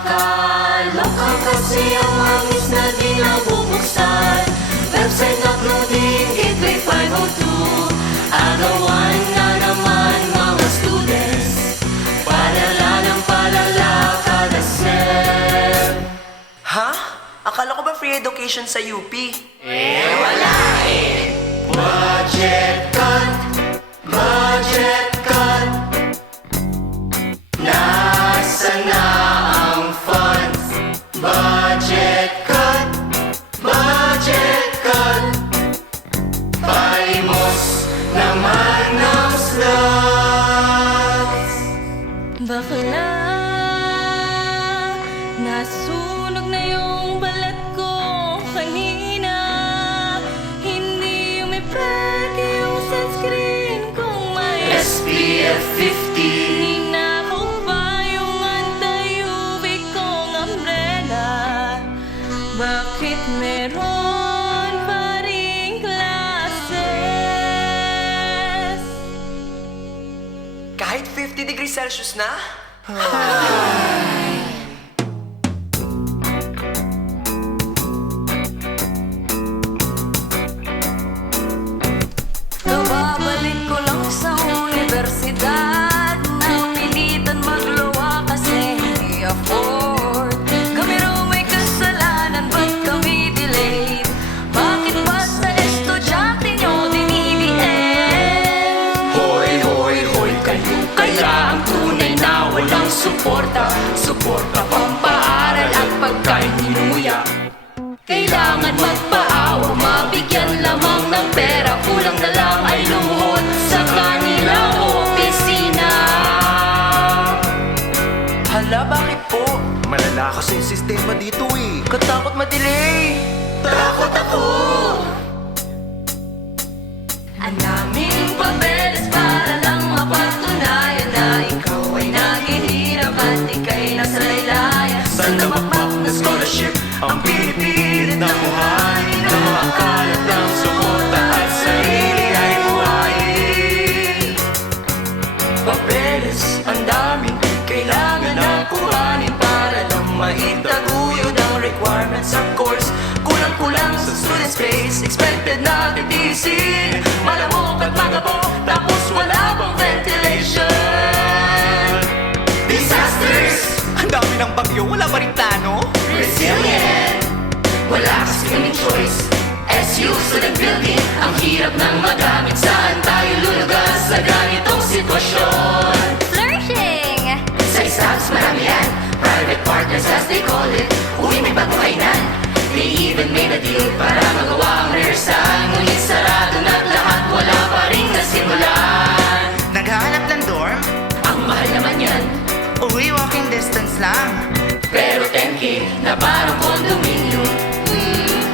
Nakakaloka kasi ang mangis na di nabubuksan. Website uploading, gateway 502. Agawan na naman mga students. Palala ng palala kada sem. Ha? Akala ko ba free education sa UP? Wala eh. Budget cut, budget cut. Nasaan na ang funds? Budget cut, budget cut. Palimos naman ng slugs. Bakla, nasunog na yung balat ko kanina. Hindi umipek yung sunscreen kung may SPF 50. ninakaw pa yung anti-UV kong umbrella. Bakit meron pa ring classes? Kahit 50 degrees Celsius na? Kababalik ko lang sa universidad. Napilitan magluwa kasi hindi afford. Kami raw may kasalanan, ba't kami delayed? Bakit ba sa estudyante nyo dinidien? Hoy, hoy, hoy, kayo kaya ang tunay na walang suporta. Suporta pampaaral at pagkain ninuya. Kailangan magpaawa, mabigyan lamang ng pera. Kulang na lang ay lumuhod sa kanilang opisina. Hala, bakit po? Malala kasi yung sistema dito eh. Katakot ma-delay. Takot ako. Ang daming papeles para lang mapatunayan na ikaw ay naghihirap at ika'y nasa laylayan. Sa namakmak na scholarship, ang pinipilit na kuhanin na makakalat ng suporta at sarili ay buhayin. Papeles, ang daming kailangan na kuhanin para lang maitaguyod ang requirements of course. Kulang-kulang sa student space, expected na titisin. Malamok at magabo, tapos wala pang ventilation. Disasters, Ang dami ng bagyo, wala pa rin plano. resilient, wala kasi kaming choice. SU, student building, ang hirap ng magamit. Saan tayo lulugas sa ganitong sitwasyon? Flourishing! Sa stabs, marami yan. Private partners as they call it. Uy, may bagong kainan. They even made a deal para magawa ang rehearsal. Ngunit sarado na't lahat, wala pa rin nasimulan. Naghahanap ng dorm? Ang mahal naman yan. Uy, walking distance lang. Pero 10K na parang condominium.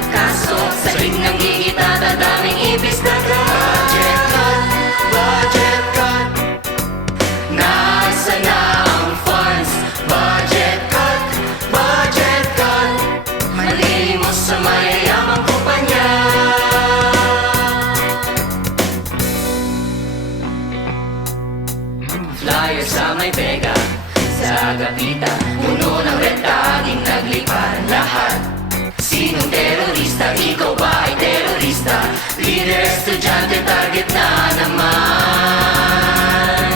Kaso sa ng gigit at ang daming ibis na budget cut, budget cut. Nasaan na ang funds? Budget cut, budget cut. Malilimos sa mayayamang kumpanya. Flyer sa may pega, sa agapita, puno ng red tagging nagliparan lahat. Sinong terorista? Ikaw ba ay terorista? Leader, estudyante, target na naman.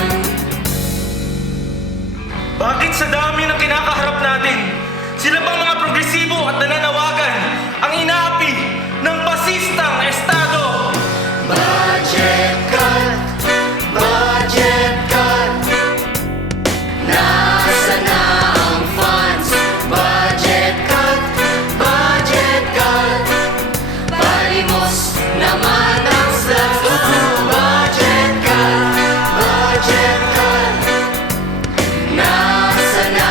Bakit sa dami ng kinakaharap natin, sila bang mga progresibo at nananawagan ang inaapi ng basistang estado? Budget cut, budget cut. Nasaan na ang funds? Budget cut, budget cut. Palimos naman ang slugs. Budget cut, budget cut. Nasaan na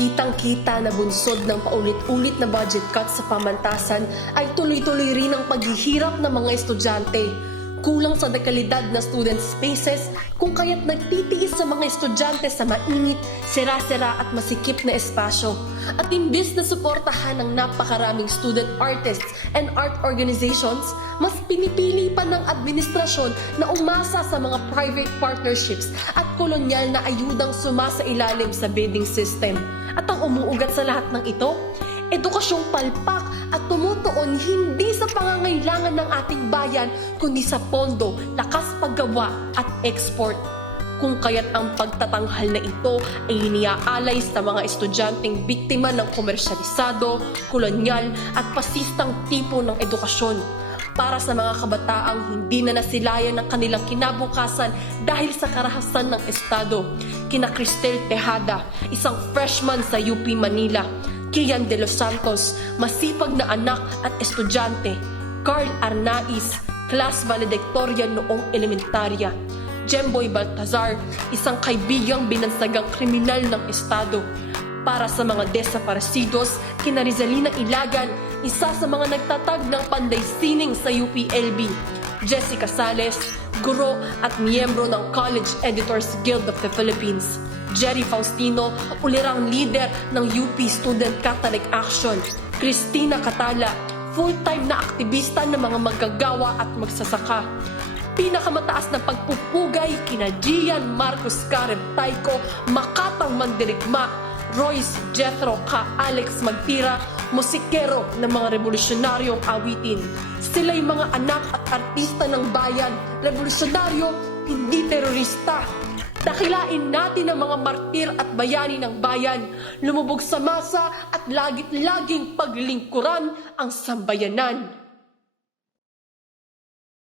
Kitang-kita na bunsod ng paulit-ulit na budget cuts sa pamantasan ay tuloy-tuloy rin ang paghihirap ng mga estudyante. Kulang sa dekalidad na student spaces kung kaya't nagtitiis sa mga estudyante sa mainit, sira-sira at masikip na espasyo. At imbis na suportahan ng napakaraming student artists and art organizations, mas pinipili pa ng administrasyon na umasa sa mga private partnerships at kolonyal na ayudang sumasailalim sa bidding system. At ang umuugat sa lahat ng ito, edukasyong palpak at tumutuon hindi sa pangangailangan ng ating bayan kundi sa pondo, lakas paggawa at export. Kung kaya't ang pagtatanghal na ito ay iniaalay sa mga estudyanteng biktima ng komersyalisado, kolonyal at pasistang tipo ng edukasyon. Para sa mga kabataang hindi na nasilayan ng kanilang kinabukasan dahil sa karahasan ng estado, kina Cristel Tejada, isang freshman sa UP Manila, Kian de los Santos, masipag na anak at estudyante, Carl Arnaiz, class valedictorian noong elementarya, Jemboy Baltazar, isang kaibigang binansagang kriminal ng estado. Para sa mga desaparecidos, kina Rizalina Ilagan, isa sa mga nagtatag ng panday sining sa UPLB, Jessica Sales, guro at miyembro ng College Editors Guild of the Philippines, Jerry Faustino, ulirang leader ng UP Student Catholic Action, Christina Catala, full-time na aktivista ng mga maggagawa at magsasaka. Pinakamataas na pagpupugay kina Gian Marcos Kareb Taiko, Makatang Mandirigma, Royce Jethro Ka Alex Magtira, musikero ng mga revolusyonaryong awitin. Sila'y mga anak at artista ng bayan, revolusyonaryo, hindi terorista. Dakilain natin ang mga martir at bayani ng bayan, lumubog sa masa at lagit-laging paglingkuran ang sambayanan.